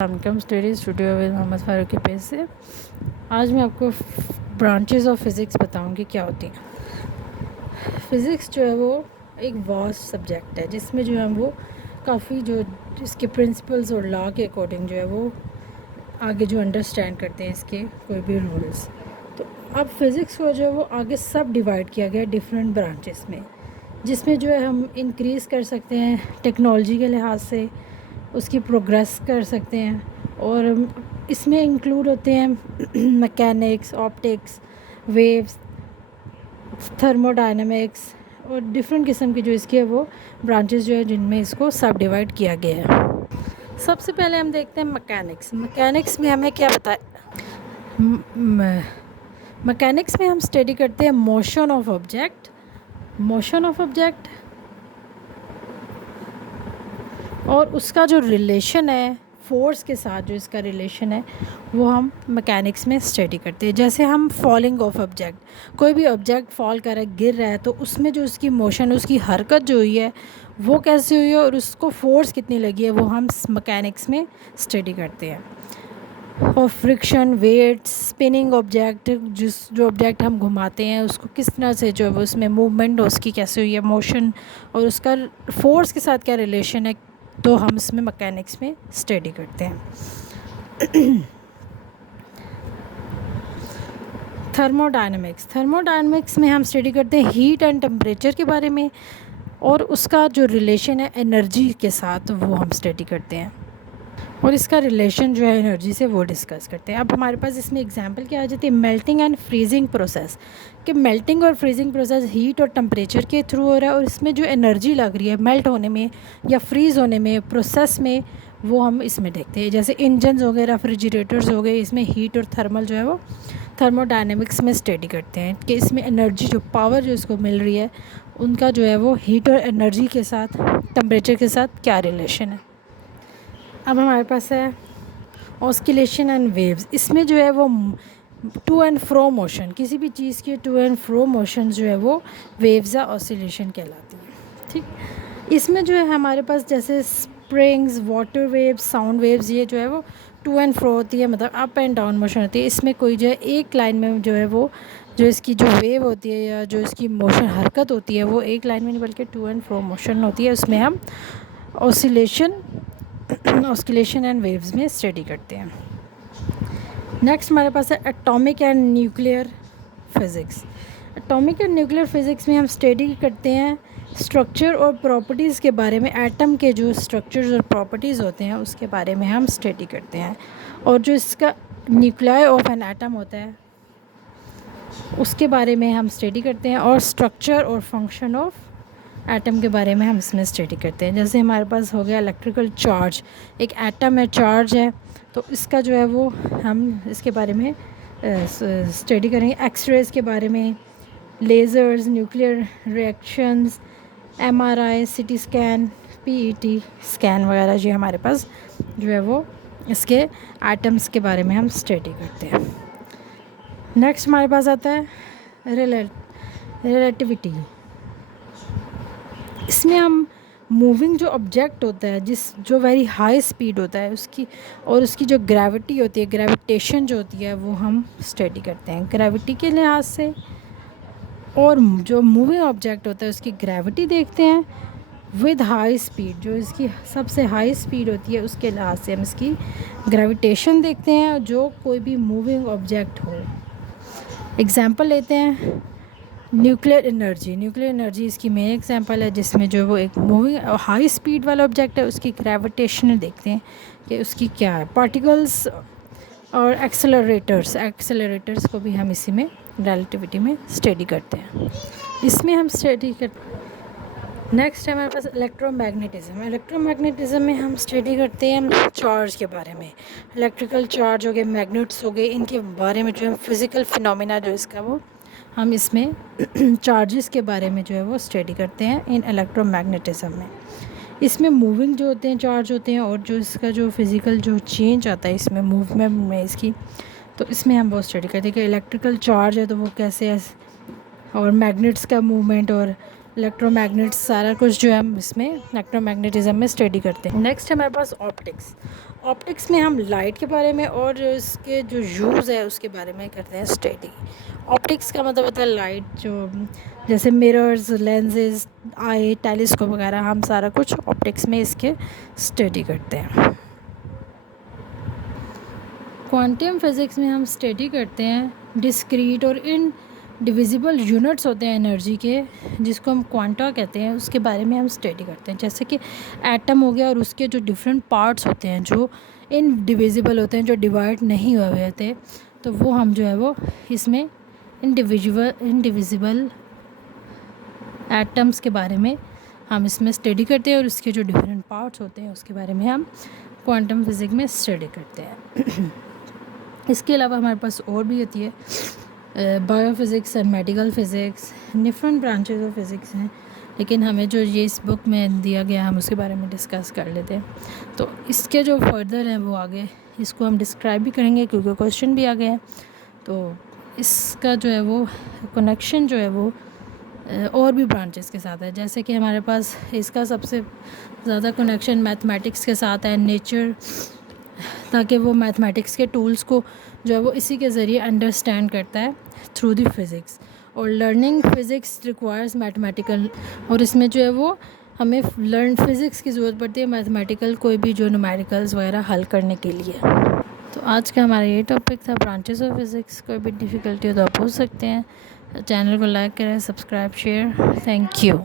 Welcome study studio with Mohammad Farooq के page से। आज मैं आपको ब्रांचेस ऑफ फ़िज़िक्स बताऊंगी क्या होती हैं। फ़िज़िक्स जो है वो एक वास्ट सब्जेक्ट है जिसमें जो है वो काफ़ी जो इसके प्रिंसिपल्स और लॉ के अकॉर्डिंग जो है वो आगे जो अंडरस्टैंड करते हैं इसके कोई भी रूल्स। तो अब फ़िज़िक्स को जो है वो आगे सब डिवाइड किया गया डिफरेंट ब्रांचेस में, जिसमें जो है हम इंक्रीज़ कर सकते हैं टेक्नोलॉजी के लिहाज से, उसकी प्रोग्रेस कर सकते हैं। और इसमें इंक्लूड होते हैं मैकेनिक्स, ऑप्टिक्स, वेव्स, थर्मोडायनामिक्स और डिफरेंट किस्म की जो इसकी है वो ब्रांचेस जो है जिनमें इसको सब डिवाइड किया गया है। सबसे पहले हम देखते हैं मैकेनिक्स। मैकेनिक्स में हमें क्या बताया, मैकेनिक्स में हम स्टडी करते हैं मोशन ऑफ ऑब्जेक्ट और उसका जो रिलेशन है फोर्स के साथ, जो इसका रिलेशन है वो हम मैकेनिक्स में स्टडी करते हैं। जैसे हम फॉलिंग ऑफ ऑब्जेक्ट, कोई भी ऑब्जेक्ट फॉल कर रहा है, गिर रहा है, तो उसमें जो उसकी मोशन, उसकी हरकत जो हुई है वो कैसे हुई है और उसको फोर्स कितनी लगी है वो हम मैकेनिक्स में स्टडी करते हैं। और फ्रिक्शन, वेट, स्पिनिंग ऑब्जेक्ट, जो ऑब्जेक्ट हम घुमाते हैं उसको किस तरह से जो है वो उसमें मूवमेंट उसकी कैसे हुई है, मोशन, और उसका फोर्स के साथ क्या रिलेशन है, तो हम इसमें मैकेनिक्स में स्टडी करते हैं। थर्मोडायनेमिक्स में हम स्टडी करते हैं हीट एंड टेम्परेचर के बारे में, और उसका जो रिलेशन है एनर्जी के साथ वो हम स्टडी करते हैं, और इसका रिलेशन जो है एनर्जी से वो डिस्कस करते हैं। अब हमारे पास इसमें एग्जांपल क्या आ जाती है, मेल्टिंग एंड फ्रीजिंग प्रोसेस, कि मेल्टिंग और फ्रीजिंग प्रोसेस हीट और टेम्परेचर के थ्रू हो रहा है, और इसमें जो एनर्जी लग रही है मेल्ट होने में या फ्रीज़ होने में, प्रोसेस में, वो हम इसमें देखते हैं। जैसे इंजन्स हो गए, रेफ्रिजरेटर्स हो गए, इसमें हीट और थर्मल जो है वो थर्मोडायनेमिक्स में स्टडी करते हैं कि इसमें एनर्जी, जो पावर जो इसको मिल रही है, उनका जो है वो हीट और एनर्जी के साथ, टेम्परेचर के साथ क्या रिलेशन है। अब हमारे पास है ऑस्किलेशन एंड वेव्स। इसमें जो है वो टू एंड फ्रो मोशन, किसी भी चीज़ की टू एंड फ्रो मोशन जो है वो वेव्स या ऑसिलेशन कहलाती है। ठीक, इसमें जो है हमारे पास जैसे springs, water waves, sound waves, ये जो है वो टू एंड फ्रो होती है, मतलब अप एंड डाउन मोशन होती है। इसमें कोई जो है एक लाइन में जो है वो जो इसकी जो वेव होती है या जो इसकी मोशन हरकत होती है वो एक लाइन में नहीं बल्कि टू एंड फ्रो मोशन होती है। उसमें हम ऑस्किलेशन एंड वेव्स में स्टडी करते हैं। नेक्स्ट हमारे पास है atomic and nuclear physics. Atomic and nuclear physics में हम स्टडी करते हैं स्ट्रक्चर और प्रॉपर्टीज़ के बारे में। एटम के जो स्ट्रक्चर्स और प्रॉपर्टीज़ होते हैं उसके बारे में हम स्टडी करते हैं, और जो इसका न्यूक्लियाई ऑफ एन एटम होता है उसके बारे में हम स्टडी करते हैं, और स्ट्रक्चर और फंक्शन ऑफ एटम के बारे में हम इसमें स्टडी करते हैं। जैसे हमारे पास हो गया इलेक्ट्रिकल चार्ज, एक एटम है, चार्ज है, तो इसका जो है वो हम इसके बारे में स्टडी करेंगे। एक्सरेज के बारे में, lasers, nuclear reactions, MRI, CT scan, PET scan वगैरह जो हमारे पास जो है वो इसके एटम्स के बारे में हम स्टडी करते हैं। नेक्स्ट हमारे पास आता है रिलेटिविटी। इसमें हम मूविंग जो ऑब्जेक्ट होता है, जो वेरी हाई स्पीड होता है उसकी, और उसकी जो ग्रेविटी होती है, ग्रेविटेशन जो होती है वो हम स्टडी करते हैं ग्रेविटी के लिहाज से। और जो मूविंग ऑब्जेक्ट होता है उसकी ग्रेविटी देखते हैं विद हाई स्पीड, जो इसकी सबसे हाई स्पीड होती है उसके लिहाज से हम इसकी ग्रेविटेशन देखते हैं जो कोई भी मूविंग ऑब्जेक्ट हो। एग्जांपल लेते हैं न्यूक्लियर एनर्जी इसकी मेन एग्जांपल है, जिसमें जो वो एक मूविंग हाई स्पीड वाला ऑब्जेक्ट है उसकी ग्रेविटेशन देखते हैं कि उसकी क्या है। पार्टिकल्स और एक्सेलरेटर्स को भी हम इसी में रिलेटिविटी में स्टडी करते हैं, इसमें हम स्टडी करते। नेक्स्ट है हमारे पास इलेक्ट्रोमैग्नेटिज्म में हम स्टडी करते हैं चार्ज के बारे में। इलेक्ट्रिकल चार्ज हो गए, मैग्नेट्स हो गए, इनके बारे में जो है फिज़िकल फिनोमेना जो इसका वो हम इसमें चार्जेस के बारे में जो है वो स्टडी करते हैं इन इलेक्ट्रोमैग्नेटिज्म में। इसमें मूविंग जो होते हैं चार्ज होते हैं, और जो इसका जो फिज़िकल जो चेंज आता है इसमें मूवमेंट में इसकी, तो इसमें हम वो स्टडी करते हैं कि इलेक्ट्रिकल चार्ज है तो वो कैसे है, और मैग्नेट्स का मूवमेंट और इलेक्ट्रोमैग्नेट, सारा कुछ जो है हम इसमें इलेक्ट्रोमैग्नेटिज़म में स्टडी करते हैं। नेक्स्ट है हमारे पास ऑप्टिक्स। ऑप्टिक्स में हम लाइट के बारे में और इसके जो यूज़ है उसके बारे में करते हैं स्टडी। ऑप्टिक्स का मतलब होता है लाइट, जो जैसे मिरर्स, लेंसेज, आई, टेलीस्कोप वगैरह, हम सारा कुछ ऑप्टिक्स में इसके स्टडी करते हैं। क्वांटम फिज़िक्स में हम स्टडी करते हैं डिस्क्रीट और इनडिविजिबल यूनिट्स होते हैं एनर्जी के, जिसको हम क्वांटा कहते हैं, उसके बारे में हम स्टडी करते हैं। जैसे कि एटम हो गया और उसके जो डिफरेंट पार्ट्स होते हैं जो इनडिविजिबल होते हैं, जो डिवाइड नहीं हुए होते, तो वो हम जो है वो इसमें इनडिविजिबल एटम्स के बारे में हम इसमें स्टडी करते हैं और उसके जो डिफरेंट पार्ट्स होते हैं उसके बारे में हम क्वांटम फिज़िक्स में स्टडी करते हैं। इसके अलावा हमारे पास और भी होती है biophysics and medical physics, different branches of physics हैं, लेकिन हमें जो ये इस बुक में दिया गया हम उसके बारे में डिस्कस कर लेते हैं। तो इसके जो फर्दर हैं वो आगे इसको हम डिस्क्राइब भी करेंगे क्योंकि क्वेश्चन भी आ गए हैं। तो इसका जो है वो कनेक्शन जो है वो और भी ब्रांचेस के साथ है। जैसे कि हमारे पास इसका सबसे ज़्यादा कनेक्शन मैथमेटिक्स के साथ है, नेचर, ताकि वो मैथमेटिक्स के टूल्स को जो है वो इसी के ज़रिए अंडरस्टैंड करता है थ्रू द फिज़िक्स। और लर्निंग फ़िज़िक्स रिक्वायर्स मैथमेटिकल, और इसमें जो है वो हमें लर्न फिज़िक्स की ज़रूरत पड़ती है मैथमेटिकल कोई भी जो न्यूमेरिकल्स वगैरह हल करने के लिए। तो आज का हमारा ये टॉपिक था ब्रांचेस ऑफ फिज़िक्स। कोई भी डिफ़िकल्टी हो तो आप पूछ सकते हैं। चैनल को लाइक करें, सब्सक्राइब, शेयर। Thank you.